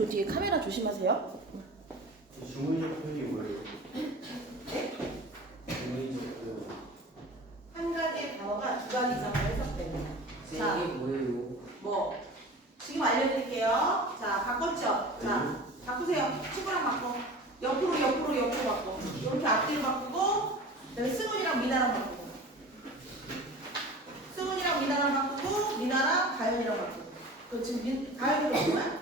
저 뒤에 카메라 조심하세요. 주문이 표현이 뭐예요? 네? 주문이 표현. 한 가지의 단어가 두 가지 이상으로 해석됩니다. 자, 이게 뭐예요? 뭐 지금 알려드릴게요. 자, 바꿨죠? 자, 바꾸세요. 친구랑 바꿔. 옆으로 바꿔. 이렇게 앞뒤로 바꾸고, 그다음에 승훈이랑 미나랑 바꾸고. 승훈이랑 미나랑 바꾸고, 미나랑 가연이랑 바꾸고. 그 지금 가연이로 바꾸나?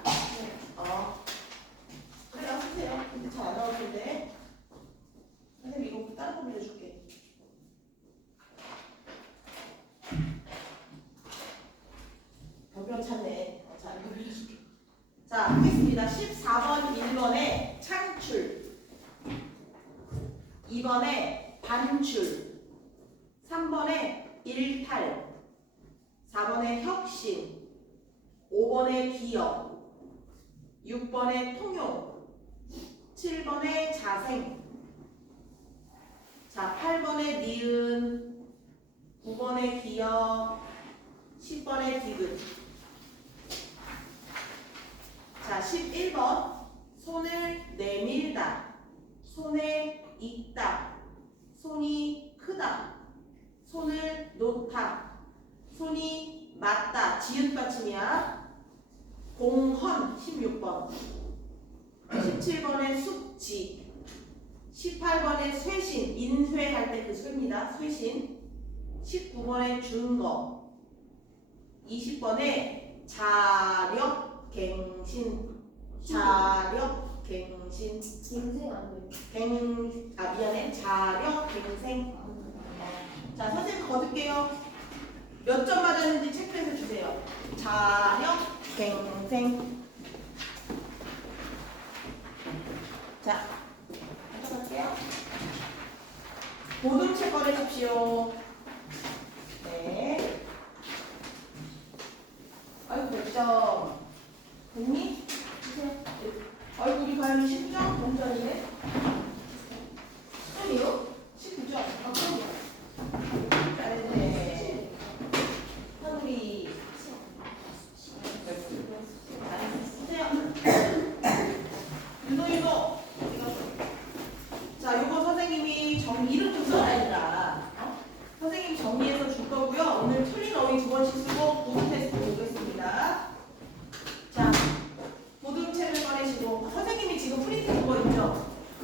그래요, 쓰세요. 근데 잘 안 나올 텐데. 선생님 이거 다른 거 빌려줄게. 변변 찾네. 자, 이거 빌려줄게. 자, 하겠습니다. 14번, 1번에 창출, 2번에 반출, 3번에 일탈, 4번에 혁신, 5번에 기업, 6번에 통용, 7번에 자생, 자, 8번에 니은, 9번에 기업, 10번에 디귿. 자, 11번 손을 내밀다, 손에 익다, 손이 크다, 손을 놓다, 손이 맞다, 지읒 받침이야. 공헌 16번, 17번에 숙지, 18번에 쇄신, 인쇄할 때 그 쇄입니다. 쇄신. 19번에 준거, 20번에 자력갱신, 자력갱신, 갱생 안 돼. 미안해. 자력갱생. 자, 선생님 거둘게요. 몇 점 맞았는지 체크해서 주세요. 자력갱생. 자, 가져갈게요. 보듬체 꺼내십시오. 네. 아이고, 몇 점? 됐니? 주세요. 아이고, 우리 가연이 10점? 동전이네? 10점이요? 19점? 아, 그럼요. 잘했네. 하늘이. 잘했으세요. 윤호이도. 자, 요거 선생님이 이름 좀 써야 되라. 선생님 정리해서 줄 거고요. 오늘 틀린 어휘 2번씩 쓰고 보드 테스트 보겠습니다. 자, 보드책을 꺼내시고 선생님이 지금 프린트 거 있죠?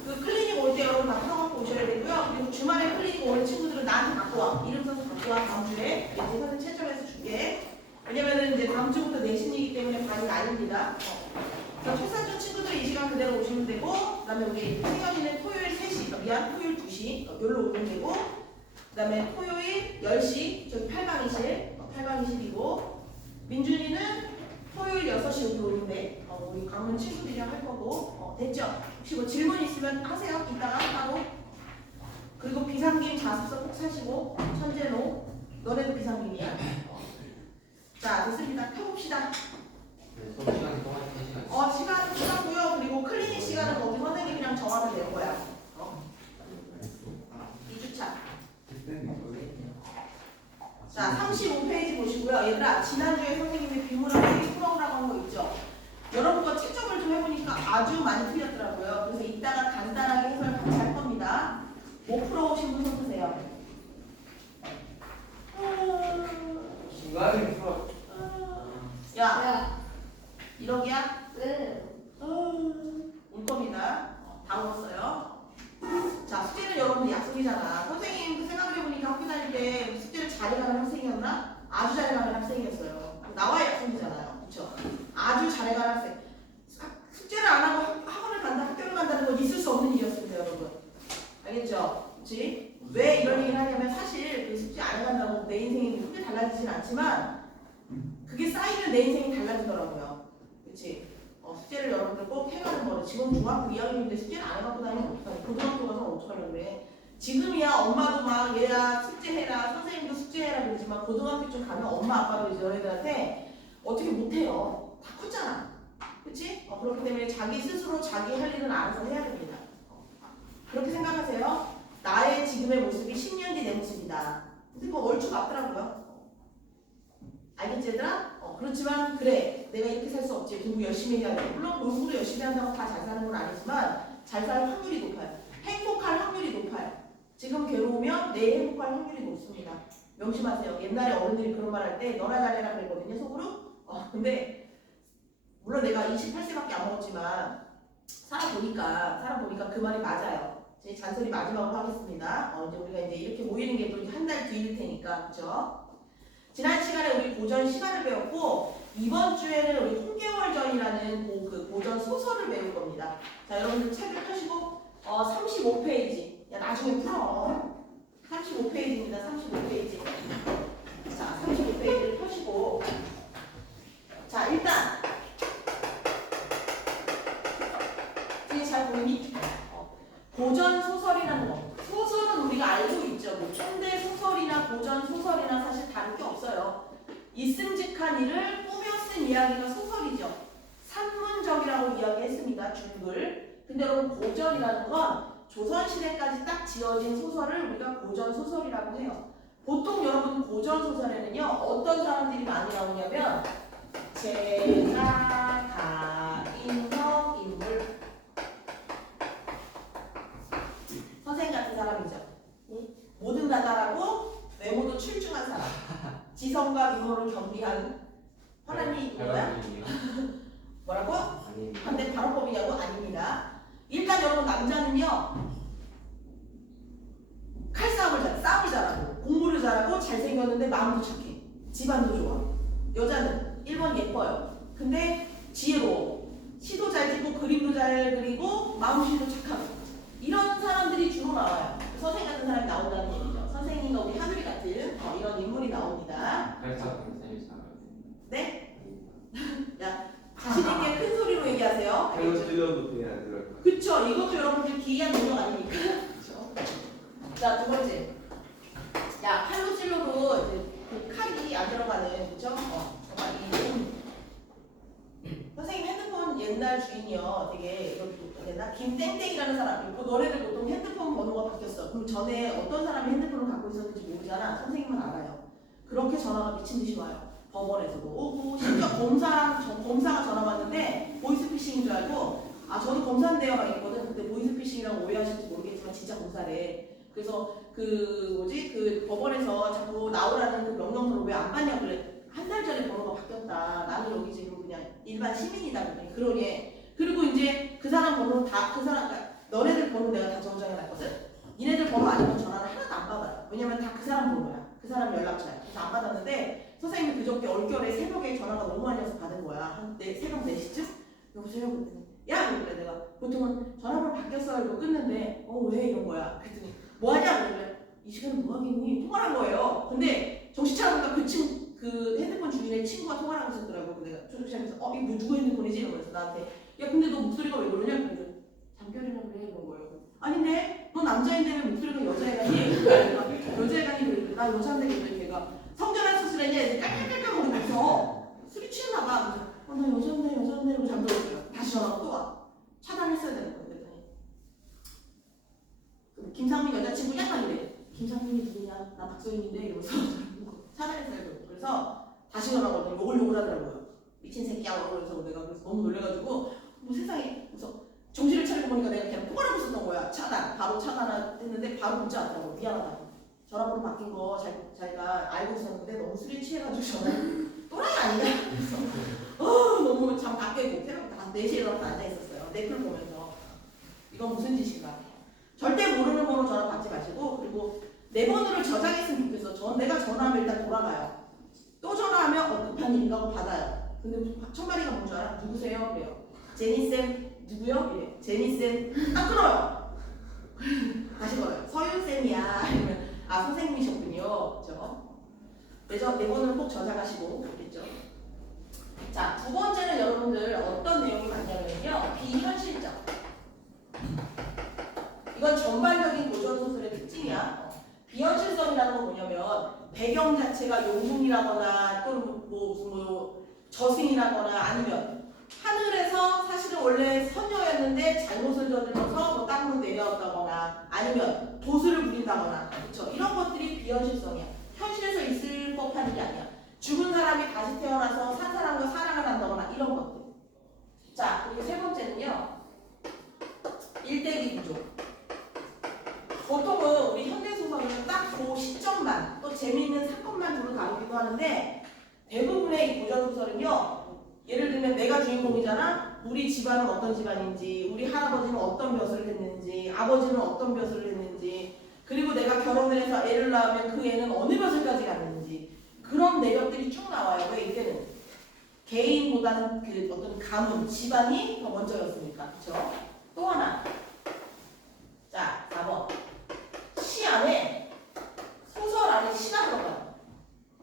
그 클리닉 올 때 여러분 다 풀어갖고 오셔야 되고요. 그리고 주말에 클리닉 오는 친구들은 나한테 갖고 와. 이름 써서 갖고 와. 다음 주에. 이제 선생님 채점해서 줄게. 왜냐면은 이제 다음 주부터 내신이기 때문에 반이 나뉩니다. 그래서 최사준 친구들이 이 시간 그대로 오시면 되고, 그 다음에 우리 승현이는 토요일 3시, 토요일 2시, 여기로 오면 되고, 그 다음에 토요일 10시, 저기 8강의실, 8강의실이고, 민준이는 토요일 6시 여기 오면 돼. 우리 강문 친구들이랑 할 거고, 됐죠? 혹시 뭐 질문 있으면 하세요. 이따가 따로. 그리고 비상김 자습서 꼭 사시고, 천재노, 너네도 비상김이야. 자, 됐습니다. 펴봅시다. 네, 수업 시간이 동안 3시간. 시간 끝나고요. 그리고 클리닉 시간은 거기 선생님이랑 정하면 되는 거야. 2주차. 자, 35페이지 보시고요. 얘들아, 지난주에 선생님이 비문학 페이지 풀어오라고 한 거 있죠? 여러분과 채점을 좀 해보니까 아주 많이 틀렸더라고요. 그래서 이따가 간단하게 해설 같이 할 겁니다. 못 풀어오신 분 손 드세요. 중간에 풀어. 야, 1억이야? 네. 올 겁니다. 다 울었어요. 자, 숙제는 여러분들 약속이잖아. 선생님 생각해보니까 학교 다닐 때 숙제를 잘해가는 학생이었나? 아주 잘해가는 학생이었어요. 나와의 약속이잖아요. 그쵸? 아주 잘해가는 학생. 숙제를 안 하고 학원을 간다, 학교를 간다는 건 있을 수 없는 일이었습니다, 여러분. 알겠죠? 그치? 왜 이런 얘기를 하냐면 사실 그 숙제 안 해간다고 내 인생이 크게 달라지진 않지만 그게 쌓이면 내 인생이 달라지더라고요. 그치? 숙제를 여러분들 꼭 해가는 거를 지금 중학교 2학년인데 숙제를 안 해갖고 다니면 어떡하냐. 고등학교 가서 어떡하려고 그래. 지금이야 엄마도 막 얘야 숙제해라, 선생님도 숙제해라 그러지만 고등학교 좀 가면 엄마 아빠도 이제 너희들한테 어떻게 못해요. 다 컸잖아. 그치? 그렇기 때문에 자기 스스로 자기 할 일은 알아서 해야 됩니다. 그렇게 생각하세요. 나의 지금의 모습이 10년 뒤 내 모습이다. 근데 뭐 얼추 맞더라고요. 알겠지 얘들아? 그렇지만 그래 내가 이렇게 살 수 없지. 공부 열심히 해야 돼. 물론 공부도 열심히 한다고 다 잘 사는 건 아니지만 잘 살 확률이 높아요. 행복할 확률이 높아요. 지금 괴로우면 내일 행복할 확률이 높습니다. 명심하세요. 옛날에 어른들이 그런 말 할 때 너나 잘해라 그랬거든요. 속으로. 근데 물론 내가 28세밖에 안 먹었지만 살아보니까 그 말이 맞아요. 제 잔소리 마지막으로 하겠습니다. 이제 우리가 이제 이렇게 모이는 게 또 한 달 뒤일 테니까 그죠? 지난 시간에 우리 고전 시간을 배웠고 이번 주에는 우리 홍계월전이라는 그 고전 소설을 배울 겁니다. 자 여러분들 책을 펴시고 35페이지 나중에 풀어. 35페이지입니다. 35페이지. 자 35페이지를 펴시고 자 일단 뒤에 잘 보이니? 고전 소설이라는 거. 소설은 우리가 알고 있죠. 뭐 현대 소설이나 고전 소설이나 사실 다를 게 없어요. 있음직한 일을 꾸며 쓴 이야기가 소설이죠. 산문적이라고 이야기했습니다. 줄글. 근데 여러분 고전이라는 건 조선시대까지 딱 지어진 소설을 우리가 고전 소설이라고 해요. 보통 여러분 고전 소설에는요 어떤 사람들이 많이 나오냐면 제사, 가인성, 인물 선생님 같은 사람이죠. 모든 나다라고 외모도 출중한 사람. 지성과 미모를 겸비한 화남이 누구야? 뭐라고? 반대 발언법이냐고? 아닙니다. 일단 여러분 남자는요 싸움을 잘하고 공부를 잘하고 잘생겼는데 마음도 착해. 집안도 좋아. 여자는 1번 예뻐요. 근데 지혜로워. 시도 잘 짓고 그림도 잘 그리고 마음씨도 착하고. 이런 사람들이 주로 나와요. 선생님 같은 사람이 나온다는 얘기죠. 선생님과 우리 하늘이 같은 이런 인물이 나옵니다. 네? 야, 자신있게 큰 소리로 얘기하세요. 그쵸? 이것도 여러분들 기이한 능력 아닙니까? 그쵸? 자, 두 번째. 야, 칼로 찔러도 이제 그 칼이 안 들어가는, 그쵸? 선생님 핸드폰 옛날 주인이요. 되게 김땡땡이라는 사람. 그 너네들 보통 핸드폰 번호가 바뀌었어. 그럼 전에 어떤 사람이 핸드폰을 갖고 있었는지 모르잖아. 선생님은 알아요. 그렇게 전화가 미친 듯이 와요. 법원에서도 오고 심지어 검사가 전화 왔는데 보이스피싱인 줄 알고 저도 검사인데요 막 했거든. 근데 보이스피싱이라고 오해하실지 모르겠지만 진짜 검사래. 그래서 그 법원에서 자꾸 나오라는 그 명령서를 왜 안 받냐 그래. 한 달 전에 번호가 바뀌었다. 나는 여기 지금 그냥 일반 시민이다. 그러니 그리고 이제 그 사람 번호 너네들 번호 내가 다 정정해놨거든. 니네들 번호 아니면 전화를 하나도 안 받아요. 왜냐면 다 그 사람 번호야. 그 사람 연락처야. 그래서 안 받았는데 선생님이 그저께 얼결에 새벽에 전화가 너무 많이 와서 받은 거야. 새벽 4시쯤? 여보세요? 그랬더니 야! 그래 내가 보통은 전화번호 바뀌었어요. 이거 끊는데 왜 이런 거야? 그랬더니 뭐하냐? 그래 이 시간에 뭐 하겠니? 통화를 한 거예요. 근데 정신 차려보니까 그 핸드폰 주인의 친구가 통화를 하고 있었더라고. 내가 조정시하면서 이거 뭐 누구 핸드폰이지? 이러면서 나한테 야 근데 너 목소리가 왜 그러냐? 그래서 잠결이나 그래 그런 거예요. 아닌데 너 남자인데 왜 목소리가 여자애가니? 여자애가니 그래. 나 여자인데 그래. 걔가 성전환 수술했냐? 깔깔깔깔거리면서 술이 취했나 봐. 나 여자인데 이러고 잠들었어요. 다시 전화가 또 와. 차단했어야 되는 거예요. 그랬더니 김상민 여자친구 약간 이래. 김상민이 누구냐? 나 박소연인데 이러면서 차단했어요. 그래서 다시 전화가 오더니 욕을 하더라고요. 미친 새끼야. 그러면서 내가 그래서 너무 놀래가지고 세상에. 그래서 정신을 차리고 보니까 내가 그냥 통화를 하고 있었던 거야. 바로 차단했는데 바로 문자 왔더라고. 미안하다. 전화번호 바뀐 거 자기가 알고 있었는데 너무 술에 취해가지고 전화 또라이 아니냐? 그래서 너무 잠 다 깨고 새벽 4시에 일어나서 앉아있었어요. 넷플 보면서 이건 무슨 짓인가. 절대 모르는 번호 전화 받지 마시고 그리고 내 번호를 저장했으면 좋겠어. 내가 전화하면 일단 돌아가요. 또 전화하면 급한 일인가 하고 받아요. 근데 첫마디가 뭔 줄 알아? 누구세요? 그래요. 제니쌤 누구요? 이래. 제니쌤 안 끊어요. 다시 걸어요. 서윤쌤이야. 이러면 선생님이셨군요. 그죠? 내 번호를 꼭 저장하시고 그랬죠. 자, 두 번째는 여러분들 어떤 내용이 많냐면요. 비현실적. 이건 전반적인 고전소설의 특징이야. 비현실성이라는 건 뭐냐면 배경 자체가 용궁이라거나 또는 무슨 저승이라거나 아니면 하늘에서 사실은 원래 선녀였는데 잘못을 저질러서 땅으로 내려왔다거나 아니면 도수를 부린다거나 그렇죠. 이런 것들이 비현실성이야. 현실에서 있을 법한 일이 아니야. 죽은 사람이 다시 태어나서 산 이런 것들. 자, 그리고 세 번째는요. 일대기 구조. 보통은 우리 현대소설은 딱 그 시점만 또 재미있는 사건만 주로 다루기도 하는데 대부분의 이 고전소설은요. 예를 들면 내가 주인공이잖아. 우리 집안은 어떤 집안인지, 우리 할아버지는 어떤 벼슬을 했는지, 아버지는 어떤 벼슬을 했는지, 그리고 내가 결혼을 해서 애를 낳으면 그 애는 어느 벼슬까지 갔는지 그런 내력들이 쭉 나와요. 왜 이때는 개인보다는 그 어떤 가문, 집안이 더 먼저였으니까. 그렇죠? 또 하나. 자, 4번. 시 안에 소설 안에 시가 들어가요.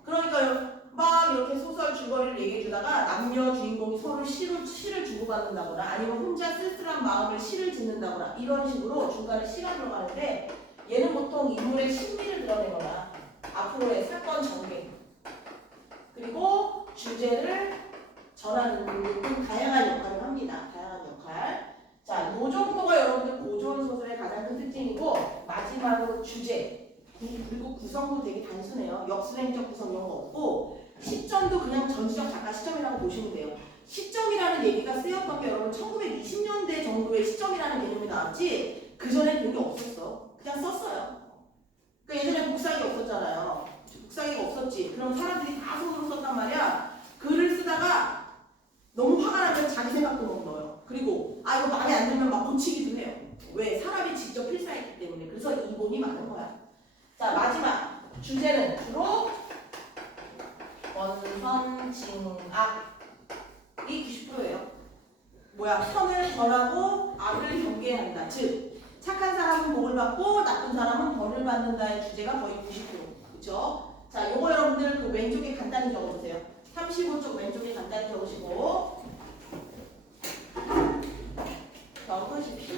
그러니까 막 이렇게 소설 줄거리를 얘기해 주다가 남녀 주인공이 서로 시를 주고받는다거나 아니면 혼자 쓸쓸한 마음을 시를 짓는다거나 이런 식으로 중간에 시가 들어가는데 얘는 보통 인물의 심리를 드러내거나 앞으로의 사건 전개 그리고 주제를 전하는 등 다양한 역할을 합니다. 다양한 역할. 자, 이 정도가 여러분들 고전 소설의 가장 큰 특징이고 마지막으로 주제 그리고 구성도 되게 단순해요. 역수행적 구성 이런 거 없고 시점도 그냥 전지적 작가 시점이라고 보시면 돼요. 시점이라는 얘기가 쓰였던 게 여러분 1920년대 정도의 시점이라는 개념이 나왔지 그 전에 그런 게 없었어. 그냥 썼어요. 그러니까 예전에 복사기가 없었잖아요. 복사기가 없었지. 그럼 사람들이 다 손으로 썼단 말이야. 글을 쓰다가 너무 화가 나면 자기 생각도 못 넣어요. 그리고 이거 마음에 안 들면 막 고치기도 해요. 왜? 사람이 직접 필사했기 때문에. 그래서 이본이 많은 거야. 자, 마지막 주제는 주로 원선, 징악 이 90%예요. 뭐야? 선을 전하고 악을 경계한다. 즉 착한 사람은 복을 받고 나쁜 사람은 벌을 받는다의 주제가 거의 90%. 그렇죠? 자, 요거 여러분들 그 왼쪽에 간단히 적어주세요. 35쪽 왼쪽에 간단히 적으시고 적으십시오.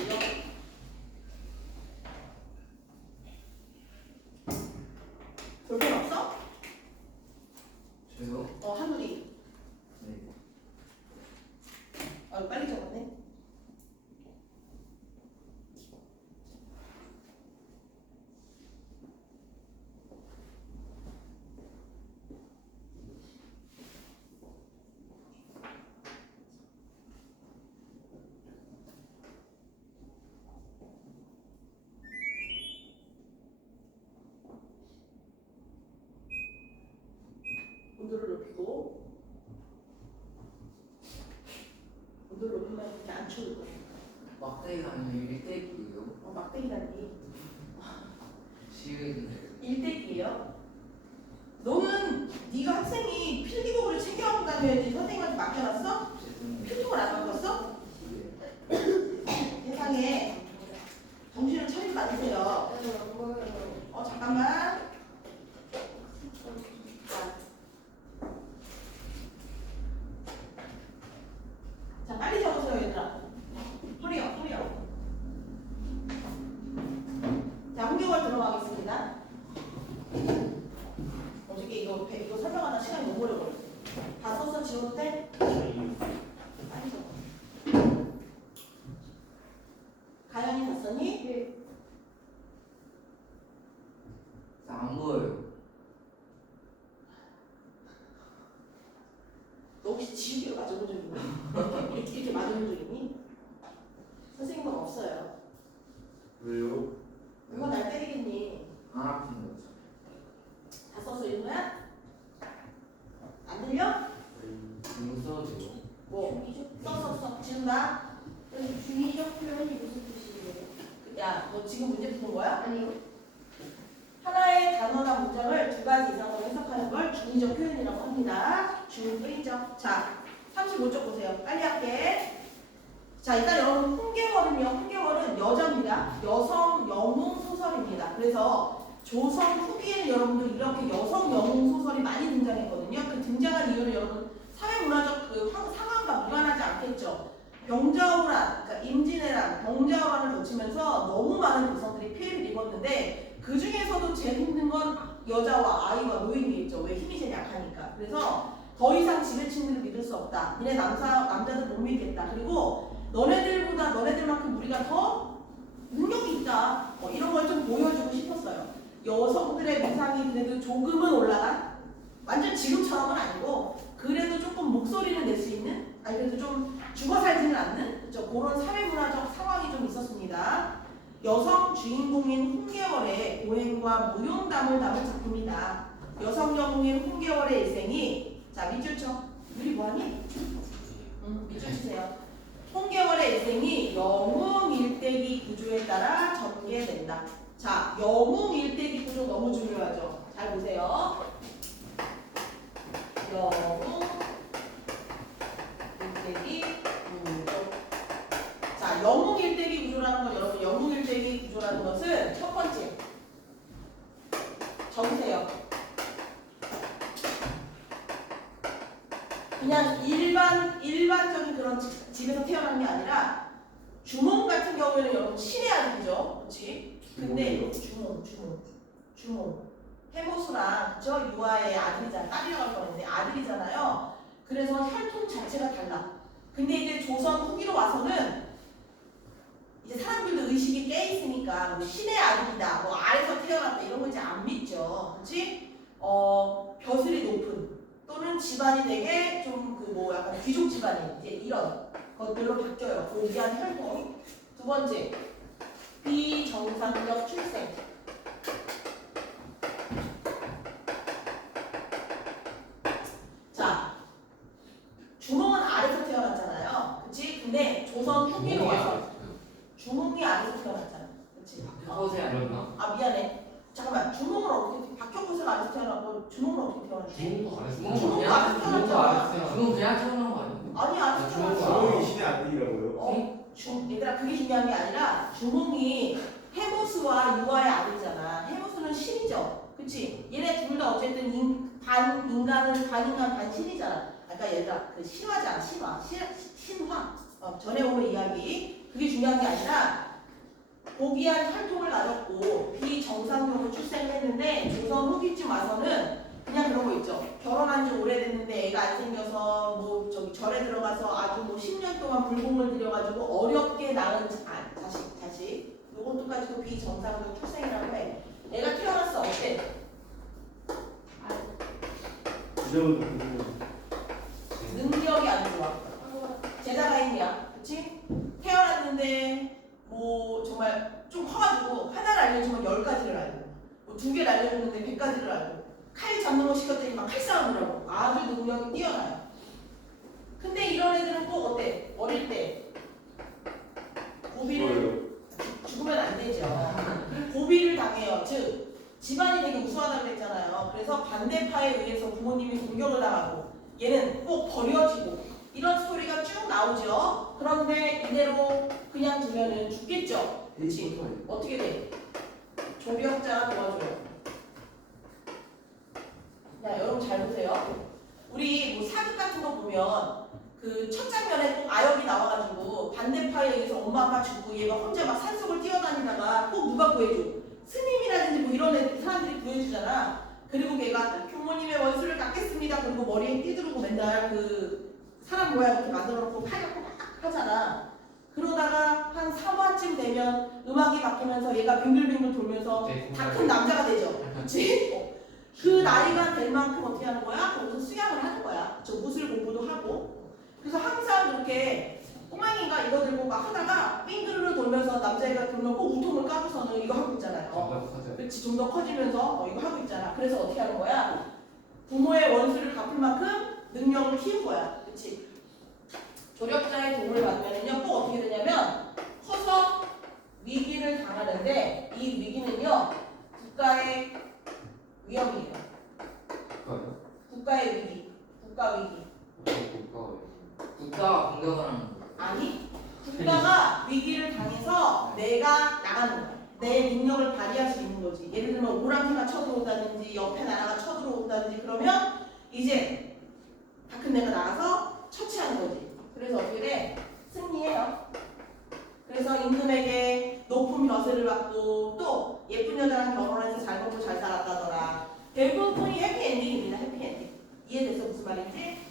볼펜 없어? 저요? 한우리. 네. 빨리 적었네. 온도를 높이고 온도를 높이면 이렇게 안 추울 거야. 막대기가 아니라 일대기예요? 막대기라니. 시외인데. 일대기예요. 너는 네가 학생이 필기복을 챙겨가고 다녀야지 선생님한테 맡겨놨어? 죄송해요. 필기복을 안 바꿨어? 세상에 정신을 차리지 마세요. 잠깐만. 자, 빨리 적으세요, 얘들아. 허리요. 자, 홍경월 들어가겠습니다. 어저께 이거 설명하다 시간이 너무 오래 걸렸어. 다 써서 지워도 돼? 빨리 적어. 가연이 다 썼니? 네. 안 보여요. 너 혹시 지우개로 맞아본 적 있니? 이렇게 맞아본 적 있니? 선생님은 없어요. 왜요? 누가 날 때리겠니? 안 아픈 거죠. 다 썼어, 이거야? 안 들려? 이거 써도 돼요? 뭐? 써. 지운다? 중의적 표현이 무슨 뜻이에요? 야, 너 지금 문제 푸는 거야? 아니요. 하나의 단어나 문장을 두 가지 이상으로 해석하는 걸 중의적 표현이라고 합니다. 중의적. 자, 35쪽 보세요. 빨리 할게. 자, 일단 여러분 홍계월은 여자입니다. 여성 영웅 소설입니다. 그래서 조선 후기에는 여러분들 이렇게 여성 영웅 소설이 많이 등장했거든요. 그 등장한 이유는 여러분 사회문화적 그 상황과 무관하지 않겠죠. 병자호란, 그러니까 임진왜란, 병자호란을 거치면서 너무 많은 조선들이 피해를 입었는데 그 중에서도 제일 힘든 건 여자와 아이와 노인이겠죠. 왜 힘이 제일 약하니까. 그래서 더 이상 지배층들을 믿을 수 없다. 니네 남자들 못 믿겠다. 그리고 너네들만큼 우리가 더 능력이 있다. 이런 걸 좀 보여주고 싶었어요. 여성들의 위상이 그래도 조금은 올라간, 완전 지금처럼은 아니고 그래도 조금 목소리를 낼 수 있는, 아니 그런 사회문화적 상황이 좀 있었습니다. 여성 주인공인 홍계월의 고행과 무용담을 담은 작품이다. 여성 영웅인 홍계월의 일생이 자 밑줄 쳐. 유리 뭐하니? 밑줄 치세요. 홍계월의 일생이 영웅일대기 구조에 따라 전개된다. 자, 영웅일대기 구조 너무 중요하죠. 잘 보세요. 영웅일대기 구조. 자, 영웅일대기 구조라는 건 여러분 영웅일대기 구조라는 것은 첫 번째 적으세요. 그냥 일반적인 그런 집에서 태어난 게 아니라 주몽 같은 경우에는 여러분 신의 아들이죠, 그렇지? 근데 주몽 해모수랑 그죠? 유아의 아들이잖아, 딸이라고 할 뻔했는데 아들이잖아요. 그래서 혈통 자체가 달라. 근데 이제 조선 후기로 와서는 이제 사람들도 의식이 깨 있으니까 뭐 신의 아들이다, 뭐 아래서 태어났다 이런 거 이제 안 믿죠, 그렇지? 벼슬이 높은 또는 집안이 되게 좀 그 뭐 약간 귀족 집안인 이제 이런 것들로 바뀌어요. 고귀한 혈통. 두 번째, 비정상적 출생. 자, 주몽은 아래서 태어났잖아요, 그렇지? 근데 조선 후기로 와서 주몽이 아래서 태어났잖아, 그렇지? 허세 아니었나? 아 미안해. 잠깐만, 주몽은 어떻게 박혁호세가 아래서 태어났고 주몽은 어떻게 태어났지? 주몽도 안 했어. 주몽도 아래서 태어났잖아. 그건 그냥 태어난 거 아니야? 아니 아래서 주몽도 태어났어. 주몽이 신의 아들이라고요? 얘들아 그게 중요한 게 아니라 주몽이 해모수와 유아의 아들이잖아. 해모수는 신이죠, 그렇지? 얘네 둘 다 어쨌든 반인간 반신이잖아. 아까 얘들아 그 신화잖아, 신화. 전에 오는 이야기. 그게 중요한 게 아니라 고귀한 혈통을 가졌고 비정상적으로 출생을 했는데 조선 후기쯤 와서는 그냥 그런 거 있죠. 결혼한 지 오래됐는데 애가 안 생겨서 뭐 저기 절에 들어가서 아주 뭐 10년 동안 불공을 들여가지고 어렵게 낳은 자식. 요것도까지도 비정상적 출생이라고 해. 애가 태어났어. 어때? 이제부터 궁금해. 능력이 안 좋아. 제자가인이야. 그치? 태어났는데 뭐 정말 좀 커가지고 하나를 알려주면 10가지를 알고 뭐 2개를 알려줬는데 100가지를 알고 칼 잡는 거 시켰더니 막 칼싸움을 하고 아주 능력이 뛰어나요. 근데 이런 애들은 꼭 어때? 어릴 때 고비를 죽으면 안 되죠. 고비를 당해요. 즉 집안이 되게 우수하다고 그랬잖아요. 그래서 반대파에 의해서 부모님이 공격을 당하고 얘는 꼭 버려지고 이런 스토리가 쭉 나오죠. 그런데 이대로 그냥 두면은 죽겠죠. 그렇지? 어떻게 돼? 조력자가 도와줘요. 자, 여러분 잘 보세요. 우리 뭐 사극 같은 거 보면 그 첫 장면에 꼭 아역이 나와가지고 반대파에 의해서 엄마 아빠 죽고 얘가 혼자 막 산속을 뛰어다니다가 꼭 누가 구해줘? 스님이라든지 뭐 이런 사람들이 구해주잖아. 그리고 걔가 부모님의 원수를 갚겠습니다. 그리고 머리에 띠두르고 맨날 그 사람 모양 이렇게 만들어놓고 팔 갖고 막 하잖아. 그러다가 한 3화쯤 되면 음악이 바뀌면서 얘가 빙글빙글 돌면서 다 큰 남자가 되죠. 그렇지? 그 나이가 될 만큼 어떻게 하는 거야? 거기서 수양을 하는 거야. 저 무술 공부도 하고. 그래서 항상 그렇게 꼬맹이가 이거 들고 막 하다가 빙글을 돌면서 남자애가 그러면 꼭 우통을 까고서는 이거 하고 있잖아요. 그렇지, 좀 더 커지면서 이거 하고 있잖아. 그래서 어떻게 하는 거야? 부모의 원수를 갚을 만큼 능력을 키운 거야. 그렇지? 조력자의 도움을 받으면요 꼭 어떻게 되냐면 커서 위기를 당하는데 이 위기는요 국가의 위험이에요. 국가의 위기. 국가 위기. 국가가 공격을 하는 거. 아니, 국가가 위기를 당해서 내가 나가는 거야. 내 능력을 발휘할 수 있는 거지. 예를 들면 오랑캐가 쳐들어온다든지 옆에 나라가 쳐들어온다든지 그러면 이제 다 큰 내가 나가서 처치하는 거지. 그래서 어떻게 돼? 승리해요. 그래서 임금에게 높은 벼슬을 받고 또 예쁜 여자랑 결혼해서 잘 먹고 잘 살았다더라. 대부분이 해피엔딩입니다. 해피엔딩. 이해됐어? 무슨 말인지?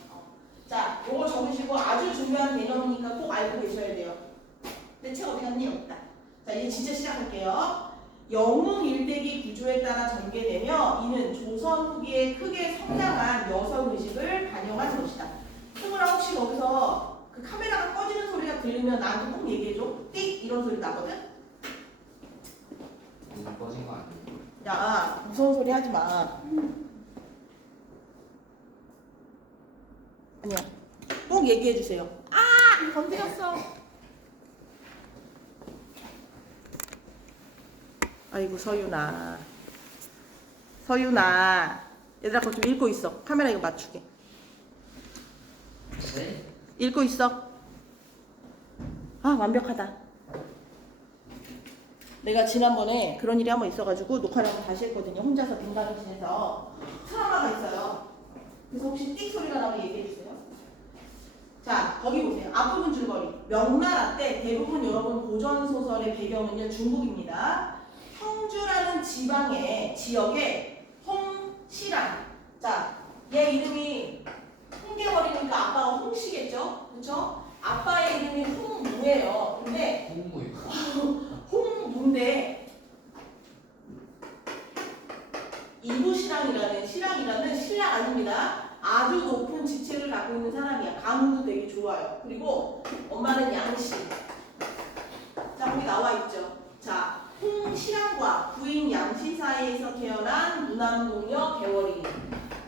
자, 요거 적으시고 아주 중요한 개념이니까 꼭 알고 계셔야 돼요. 내 책 어디 갔니? 없다. 자, 이제 진짜 시작할게요. 영웅 일대기 구조에 따라 전개되며 이는 조선 후기에 크게 성장한 여성 의식을 반영한 것이다. 승우랑 혹시 거기서 그 카메라가 꺼지는 소리가 들리면 나한테 꼭 얘기해줘. 띡 이런 소리 나거든. 꺼진 거 아니에요? 야 무서운 소리 하지 마. 아니야. 꼭 얘기해 주세요. 아 건드렸어. 아이고 서윤아. 서윤아. 얘들아 그거 좀 읽고 있어. 카메라 이거 맞추게. 네? 읽고 있어. 아 완벽하다. 내가 지난번에 그런 일이 한번 있어가지고 녹화를 한번 다시 했거든요. 혼자서 빈간을 지내서 트라우마가 있어요. 그래서 혹시 띡 소리가 나면 얘기해주세요. 자 거기 보세요. 앞부분 줄거리. 명나라 때 대부분 여러분 고전소설의 배경은요 중국입니다. 청주라는 지역에 홍시랑, 자 얘 이름이 홍게벌이니까 아빠가 홍씨겠죠? 그쵸? 아빠의 이름이 홍무예요. 근데 홍무요. 홍무인데 이부신랑이라는 신랑 아닙니다. 아주 높은 직책을 갖고 있는 사람이야. 가문도 되게 좋아요. 그리고 엄마는 양씨. 자 거기 나와 있죠. 자 홍신랑과 부인 양씨 사이에서 태어난 무남동녀 개월이.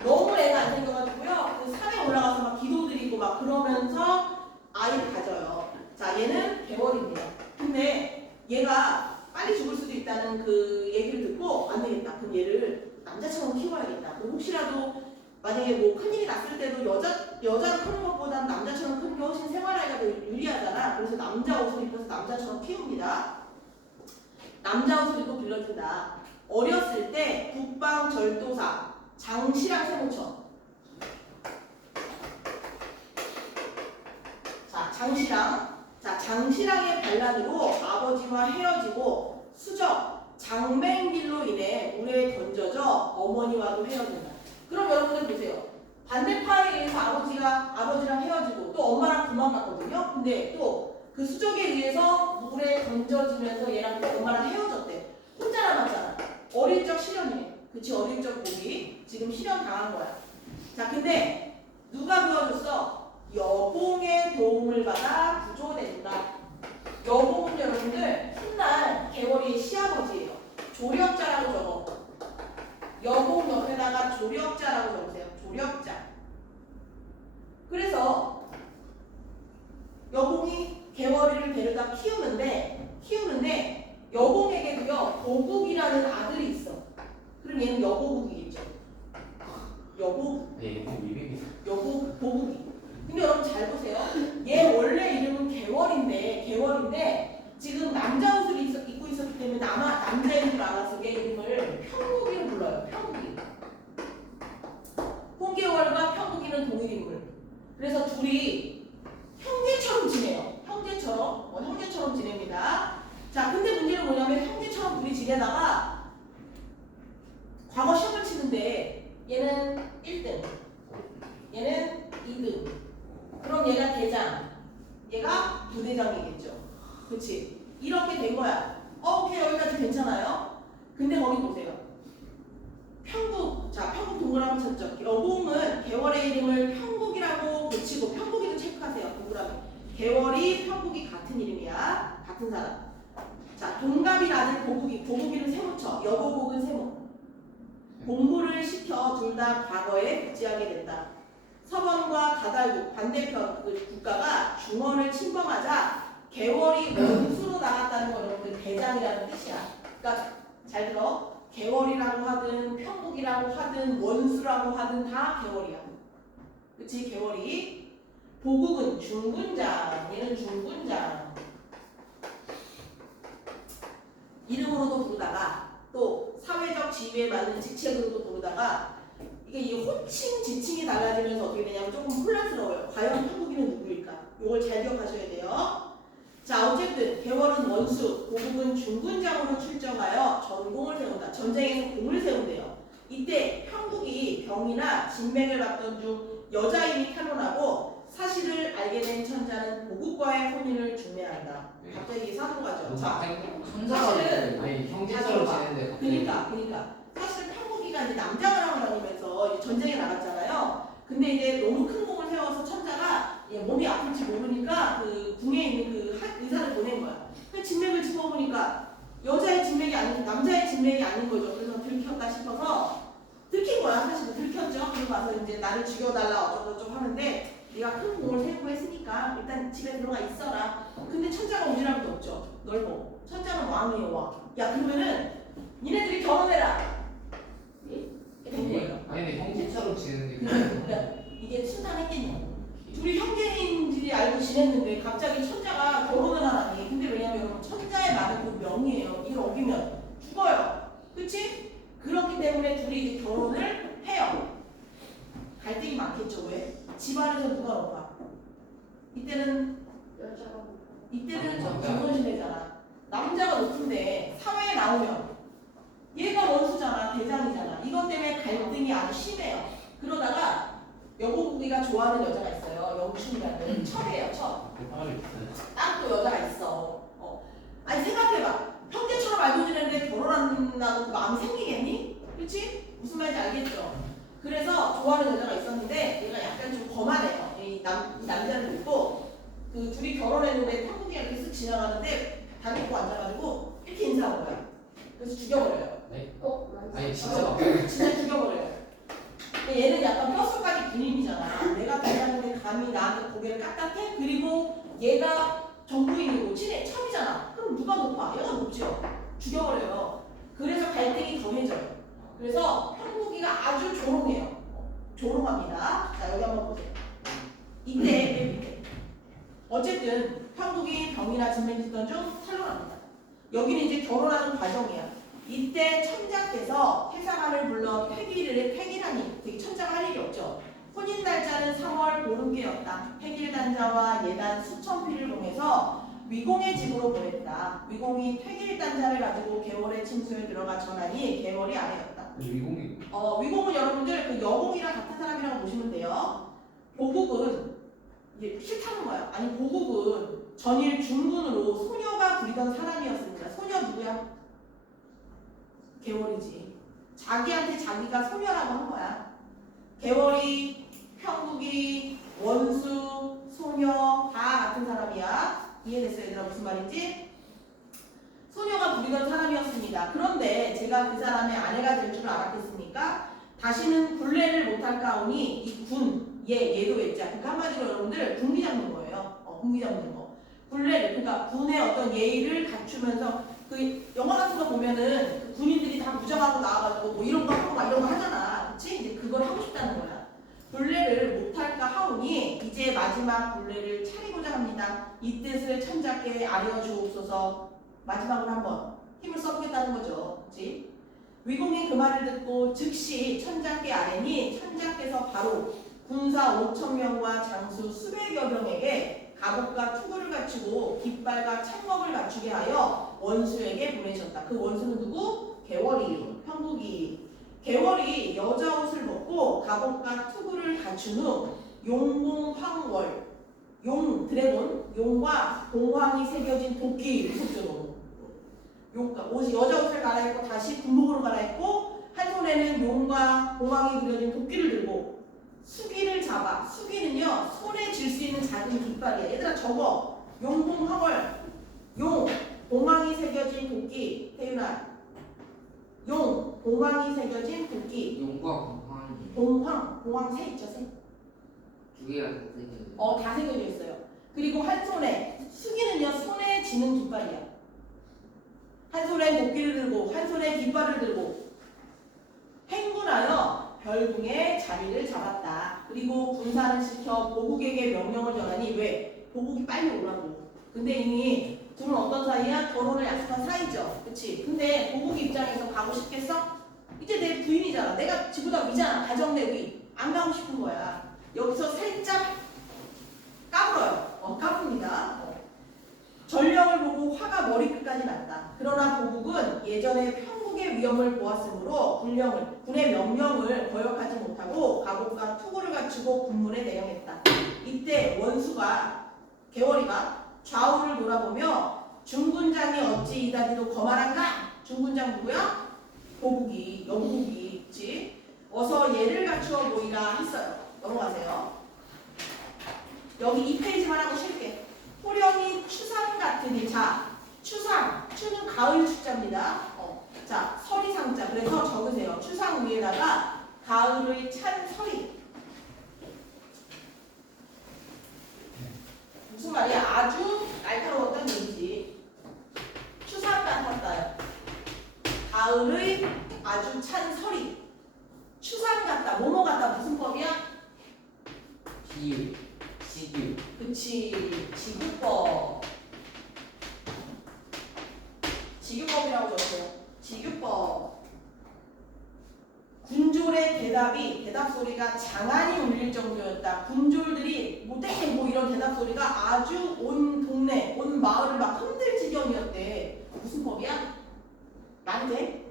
너무 애가 안 생겨가지고요. 그 산에 올라가서 막 기도드리고 막 그러면서 아이를 가져요. 자 얘는 개월입니다. 근데 얘가 빨리 죽을 수도 있다는 그 얘기를 듣고 안 되겠다. 그럼 얘를 남자처럼 키워야겠다. 그럼 혹시라도 만약에 뭐 큰일이 났을 때도 여자를 크는 것보다는 남자처럼 크는 게 훨씬 생활하기가 더 유리하잖아. 그래서 남자 옷을 입혀서 남자처럼 키웁니다. 남자 옷을 입고 빌려준다. 어렸을 때 국방절도사 장씨랑 세무쳐. 자 장씨랑의 반란으로 아버지와 헤어지고 수적 장맹길로 인해 물에 던져져 어머니와도 헤어진다. 그럼 여러분들 보세요. 반대파에 의해서 아버지랑 헤어지고 또 엄마랑 도망갔거든요. 근데 또 그 수적에 의해서 물에 던져지면서 얘랑 또 엄마랑 헤어졌대. 혼자 남았잖아. 어릴 적 실연이네. 그치 어릴 적 보기. 지금 실연 당한 거야. 자 근데 누가 도와줬어? 여봉의 도움을 받아 구조된다. 여봉은 여러분들 훗날 개월이의 시아버지예요. 조력자라고 적어. 여봉 옆에다가 조력자라고 적으세요. 조력자. 그래서 여봉이 개월이를 데려다 키우는데 여봉에게도요 보국이라는 아들이 있어. 그럼 얘는 여보국이겠죠. 여보국. 네, 보국이. 근데 여러분 잘 보세요. 얘 원래 이름은 개월인데 지금 남자 옷을 입고 있었기 때문에 남자인 줄 알아서 얘 이름을 평국이로 불러요. 평국이. 홍개월과 평국이는 동일 인물. 그래서 둘이 형제처럼 지내요. 형제처럼 지냅니다. 자, 근데 문제는 뭐냐면 형제처럼 둘이 지내다가 과거 시험을 치는데 얘는 1등, 얘는 2등. 그럼 얘가 대장, 얘가 부대장이겠죠. 그치? 이렇게 된 거야. 오케이, 여기까지 괜찮아요? 근데 거기 보세요. 평국 동그라미 쳤죠. 여봉은 개월의 이름을 평국이라고 붙이고, 평국이도 체크하세요. 동그라미. 개월이 평국이 같은 이름이야. 같은 사람. 자, 동갑인 아들 보국이는 세무쳐. 여보국은 세무. 공부를 시켜 둘 다 과거에 복지하게 된다. 서번과 가달국 반대편 그 국가가 중원을 침범하자 개월이 원수로 나갔다는 건 여러분들 대장이라는 뜻이야. 그러니까 잘 들어. 개월이라고 하든 평국이라고 하든 원수라고 하든 다 개월이야. 그치? 개월이. 보국은 중군장. 얘는 중군장. 이름으로도 부르다가 또 사회적 지위에 맞는 직책으로도 부르다가 이게 이 호칭, 지칭이 달라지면서 어떻게 되냐면 조금 혼란스러워요. 과연 평국이는 누구일까? 이걸 잘 기억하셔야 돼요. 자, 어쨌든 개월은 원수, 보국은 중군장으로 출정하여 전공을 세운다. 전쟁에서 공을 세운대요. 이때 평국이 병이나 진맥을 받던 중 여자인이 탄원하고 사실을 알게 된 천자는 보국과의 혼인을 중매한다. 갑자기 산으로 가죠. 자, 천사는 아니 형제처럼 지내는데 그러니까 사실은 평국이가 이제 남장을 하고 다니면서 이제 전쟁에 나갔잖아요. 근데 이제 너무 큰 공을 세워서 천자가 몸이 아플지 모르니까 그 궁에 있는 싶어서 들킨 거야. 사실은 들켰죠. 그리고 와서 이제 나를 죽여달라 어쩌고저쩌고 하는데 네가 큰 공을 세우고 했으니까 일단 집에 들어가 있어라. 근데 천자가 오지랖도 없죠. 넓어. 천자는 왕이에요, 왕. 야 그러면은 니네들이 결혼해라. 이렇게 된 거예요. 아니 근데 형제처럼 지내는 게 그러니까 이게 순탄했겠냐고. 둘이 형제인지 알고 지냈는데 갑자기 천자가 결혼을 하라니. 근데 왜냐면 여러분 천자의 말은 그 명이에요. 이걸 어기면 죽어요. 그치? 그렇기 때문에 둘이 이제 결혼을 해요. 갈등이 많겠죠. 왜? 집안에서 누가 높아? 이때는 남자. 조선시대잖아. 남자가 높은데 사회에 나오면 얘가 원수잖아. 대장이잖아. 이것 때문에 갈등이 아주 심해요. 그러다가 여보국이가 좋아하는 여자가 있어요. 영춘이라는 철이에요. 철. 딱 또 여자가 있어. 아니 생각해봐. 형제처럼 알고 지내는데 결혼한다고 그 마음이 생기겠니? 그렇지? 무슨 말인지 알겠죠? 그래서 좋아하는 여자가 있었는데 얘가 약간 좀 거만해요. 이 남자를 믿고 그 둘이 결혼했는데 한국에 이렇게 쓱 지나가는데 다리 입고 앉아가지고 이렇게 인사한 거야. 그래서 죽여버려요. 네? 어? 아니 진짜 진짜 죽여버려요. 근데 얘는 약간 뼛속까지 군인이잖아. 내가 대장인데 감히 나한테 고개를 까딱해? 그리고 얘가 정부인이고 친해 첩이잖아. 그럼 누가 높아? 얘가 높죠. 죽여버려요. 그래서 갈등이 더해져요. 그래서 형국이가 아주 조롱해요. 조롱합니다. 자 여기 한번 보세요. 이때 어쨌든 형국이 병이나 진맥 짓던 중 탈론합니다. 여기는 이제 결혼하는 과정이야. 이때 천자께서 태상안을 불러 폐기라니 되게 천자가 할 일이 없죠. 혼인 날짜는 3월 보름께였다. 폐길단자와 예단 수천 피를 봉해서 위공의 집으로 보냈다. 위공이 폐길단자를 가지고 개월의 침수에 들어가 전하니 개월이 아래였다. 위공이 위공은 여러분들 그 여공이랑 같은 사람이라고 보시면 돼요. 보국은 이게 싫다는 거야. 아니 보국은 전일 중군으로 소녀가 부리던 사람이었습니다. 소녀 누구야? 개월이지. 자기한테 자기가 소녀라고 한 거야. 개월이, 평국이, 원수, 소녀 다 같은 사람이야. 이해됐어 얘들아 무슨 말인지? 소녀가 부리던 사람이었습니다. 그런데 제가 그 사람의 아내가 될 줄 알았겠습니까? 다시는 굴레를 못할까 하오니 이 군, 얘도 외자. 그러니까 한마디로 여러분들 군기 잡는 거예요. 군기 잡는 거. 굴레를, 그러니까 군의 어떤 예의를 갖추면서 그 영화 같은 거 보면은 그 군인들이 다 무장하고 나와가지고 뭐 이런 거 하고 막 이런 거 하잖아. 그치? 이제 그걸 하고 싶다는 거야. 굴레를 못할까 하오니 이제 마지막 굴레를 차리고자 합니다. 이 뜻을 천자께 아뢰어 주옵소서. 마지막으로 한번 힘을 써보겠다는 거죠. 그치? 위공이 그 말을 듣고 즉시 천자께 아뢰니 천자께서 바로 군사 5,000명과 장수 수백여 명에게 갑옷과 투구를 갖추고 깃발과 창먹을 갖추게 하여 원수에게 보내셨다. 그 원수는 누구? 개월이, 형국이. 개월이 여자 옷을 벗고 갑옷과 투구를 갖춘 후 용공황월, 용, 드래곤, 용과 공황이 새겨진 도끼, 무섭죠. 옷, 여자 옷을 갈아입고 다시 군복으로 갈아입고 한 손에는 용과 공황이 그려진 도끼를 들고 수기를 잡아. 수기는요 손에 쥘 수 있는 작은 깃발이야. 얘들아 적어. 용공황월, 용, 공황이 새겨진 도끼. 태윤아, 용, 공황이 새겨진 도끼. 용과 공황이 공황 새 있죠 새. 두 개가 다 다 새겨져 있어요. 그리고 한 손에 수기는요 손에 쥐는 깃발이야. 한 손에 도끼를 들고 한 손에 깃발을 들고 행군하여 별궁에 자리를 잡았다. 그리고 군사를 시켜 보국에게 명령을 전하니 왜? 보국이 빨리 오라고. 근데 이미 둘은 어떤 사이야? 결혼을 약속한 사이죠. 그치? 근데 보국 입장에서 가고 싶겠어? 이제 내 부인이잖아. 내가 지보다 위잖아. 가정 내 위. 안 가고 싶은 거야. 여기서 살짝 까불어요. 까붑니다. 전령을 보고 화가 머리끝까지 났다. 그러나 보국은 예전에 평국의 위험을 보았으므로 군의 명령을 거역하지 못하고 갑옷과 투구를 갖추고 군문에 내영했다. 이때 원수가 개월이가 좌우를 돌아보며 중군장이 어찌 이다지도 거만한가? 중군장 누구야? 보국이, 여보국이 있지. 어서 예를 갖추어 보이라 했어요. 넘어가세요. 여기 2페이지만 하고 쉴게. 호령이 추상 같으니. 자, 추상, 추는 가을 축자입니다. 자, 서리상자. 그래서 적으세요. 추상 위에다가 가을의 찬 서리. 무슨 말이야? 아주 날카로웠다는 얘기지. 추상 같았다. 가을의 아주 찬 서리. 추상 같다. 뭐뭐 같다. 무슨 법이야? 비유. 시규. 그치. 지규법. 지규법이라고 적어요. 지규법. 군졸의 대답 소리가 장안이 울릴 정도였다. 군졸들이 못했게 뭐 이런 대답 소리가 아주 온 동네, 온 마을을 막 흔들 지경이었대. 무슨 법이야? 말이 돼?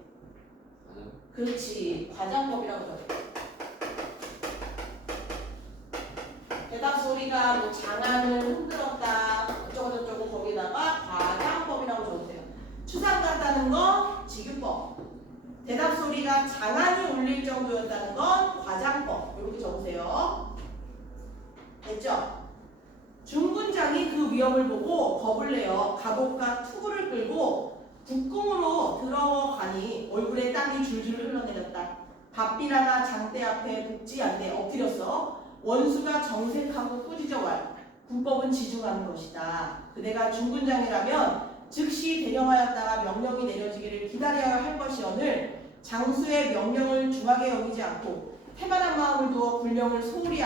맞아. 그렇지. 과장법이라고 적어요. 대답 소리가 뭐 장안을 흔들었다. 어쩌고저쩌고 거기다가 과장법이라고 적으세요. 추상 같다는 건 지규법. 대답 소리가 장안이 울릴 정도였다는 건 과장법. 이렇게 적으세요. 됐죠? 중군장이 그 위험을 보고 겁을 내어 갑옷과 투구를 끌고 북궁으로 들어가니 얼굴에 땀이 줄줄 흘러내렸다. 밥비라가 장대 앞에 복지 않게 엎드렸어. 원수가 정색하고 꾸짖어 왈. 군법은 지중하는 것이다. 그대가 중군장이라면 즉시 대령하였다가 명령이 내려지기를 기다려야 할 것이오늘 장수의 명령을 중하게 여기지 않고 태만한 마음을 두어 불명을 소홀히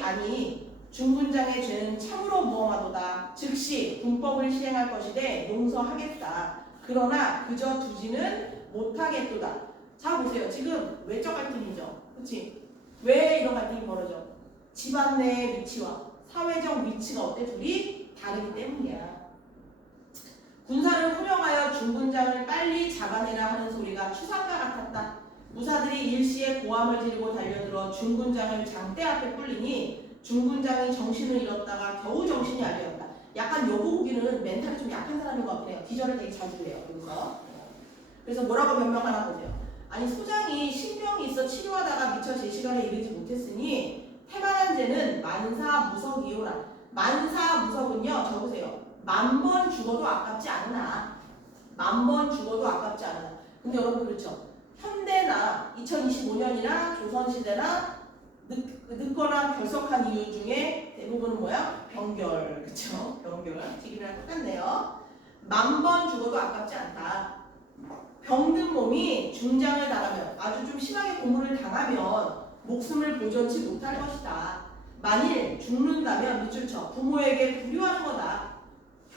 아니 중군장의 죄는 참으로 무엄하도다. 즉시 군법을 시행할 것이되 용서하겠다. 그러나 그저 두지는 못하겠도다. 자 보세요. 지금 외적 갈등이죠. 그렇지? 왜 이런 갈등이 벌어져? 집안 내의 위치와 사회적 위치가 어때? 둘이 다르기 때문이야. 군사를 후령하여 중군장을 빨리 잡아내라 하는 소리가 추상과 같았다. 무사들이 일시에 고함을 지르고 달려들어 중군장을 장대 앞에 뿔리니 중군장이 정신을 잃었다가 겨우 정신이 알려졌다. 약간 여고기는 멘탈이 좀 약한 사람인 것 같아요. 기절을 되게 자주 해요. 그래서 뭐라고 변명하나 보세요. 아니 소장이 신병이 있어 치료하다가 미처 제 시간에 이르지 못했으니 태만한 죄는 만사무석이오라. 만사무석은요. 적으세요. 10,000번 죽어도 아깝지 않으나. 10,000번 죽어도 아깝지 않으나. 근데 여러분 그렇죠. 현대나 2025년이나 조선시대나 늦거나 결석한 이유 중에 대부분은 뭐야? 병결. 그쵸? 병결. 지금이랑 똑같네요. 10,000번 죽어도 아깝지 않다. 병든 몸이 중장을 당하면 아주 좀 심하게 고문을 당하면 목숨을 보존치 못할 것이다. 만일 죽는다면 밑줄 쳐. 부모에게 불효하는 거다.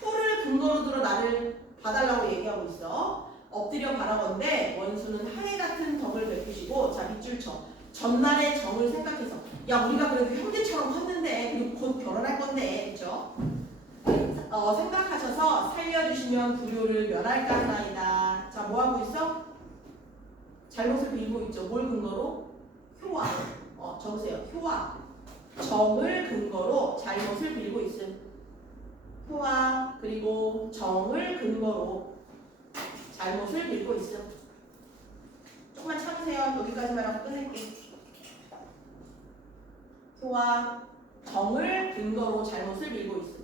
효를 근거로 들어 나를 봐달라고 얘기하고 있어. 엎드려 바라건대 원수는 하해 같은 덕을 베푸시고 자 밑줄 쳐. 전날의 정을 생각해서 야 우리가 그래도 형제처럼 컸는데 그리고 곧 결혼할 건데 그쵸? 생각하셔서 살려주시면 불효를 면할까 하나이다. 자 뭐하고 있어? 잘못을 빌고 있죠. 뭘 근거로? 효와. 적으세요. 효와 정을 근거로 잘못을 빌고 있음. 효와 그리고 정을 근거로 잘못을 빌고 있음. 조금만 참으세요. 여기까지만 하고 끝낼게. 효와 정을 근거로 잘못을 빌고 있음.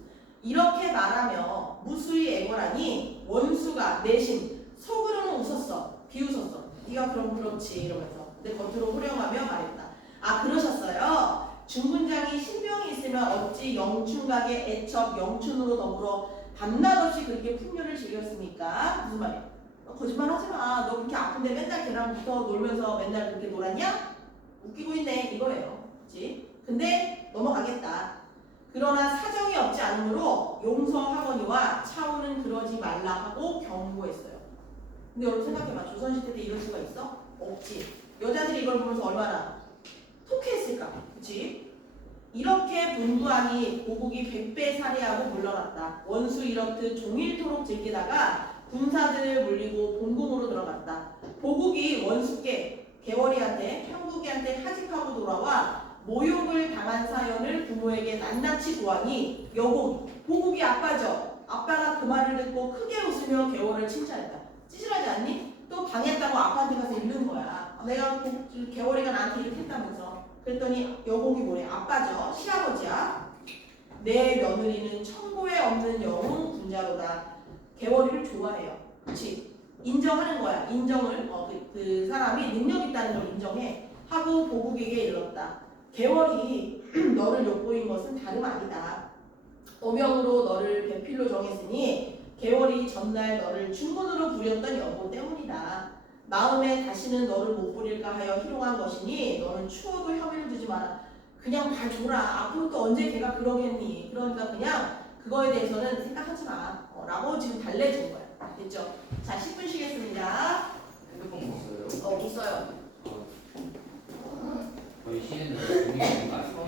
이렇게 말하며 무수히 애고라니 원수가 내심 속으로는 웃었어. 비웃었어. 네가 그럼 그렇지 이러면서. 근데 겉으로 후령하며 말했다. 아 그러셨어요? 중군장이 신병이 있으면 어찌 영춘각의 애첩 영춘으로 더불어 밤낮 없이 그렇게 풍요를 즐겼습니까? 무슨 말이야? 너 거짓말 하지마. 너 그렇게 아픈데 맨날 걔랑 붙어 놀면서 맨날 그렇게 놀았냐? 웃기고 있네 이거예요. 그치? 근데 넘어가겠다. 그러나 사정이 없지 않으므로 용서하거니와 차우는 그러지 말라 하고 경고했어요. 근데 여러분 생각해봐. 조선시대 때 이럴 수가 있어? 없지. 여자들이 이걸 보면서 얼마나 통쾌했을까? 그치? 이렇게 분부하니 보국이 100배 살해하고 물러났다. 원수 이렇듯 종일토록 즐기다가 군사들을 물리고 본궁으로 들어갔다. 보국이 원수께 개월이한테 형국이한테 하직하고 돌아와 모욕을 당한 사연을 부모에게 낱낱이 고하니 보국이 아빠죠. 아빠가 그 말을 듣고 크게 웃으며 개월을 칭찬했다. 찌질하지 않니? 또 방했다고 아빠한테 가서 읽는 거야. 내가 개월이가 나한테 이렇게 했다면서. 그랬더니 여공이 뭐래? 아빠죠. 시아버지야. 내 며느리는 천고에 없는 영웅 군자로다. 개월이를 좋아해요. 그치? 인정하는 거야. 인정을 그 사람이 능력 있다는 걸 인정해. 하고 보국에게 일렀다. 계월이 너를 욕보인 것은 다름 아니다. 오명으로 너를 배필로 정했으니 계월이 전날 너를 충곤으로 부렸던 여보 때문이다. 마음에 다시는 너를 못 부릴까 하여 희롱한 것이니 너는 추워도 혐의를 두지 마라. 그냥 봐줘라. 앞으로 또 언제 걔가 그러겠니. 그러니까 그냥 그거에 대해서는 생각하지 마. 라고 지금 달래준 거야. 됐죠? 자, 10분 쉬겠습니다. 핸드폰 못 써요? 못 써요. 저희 시에는 종이 있는 거 아니에요?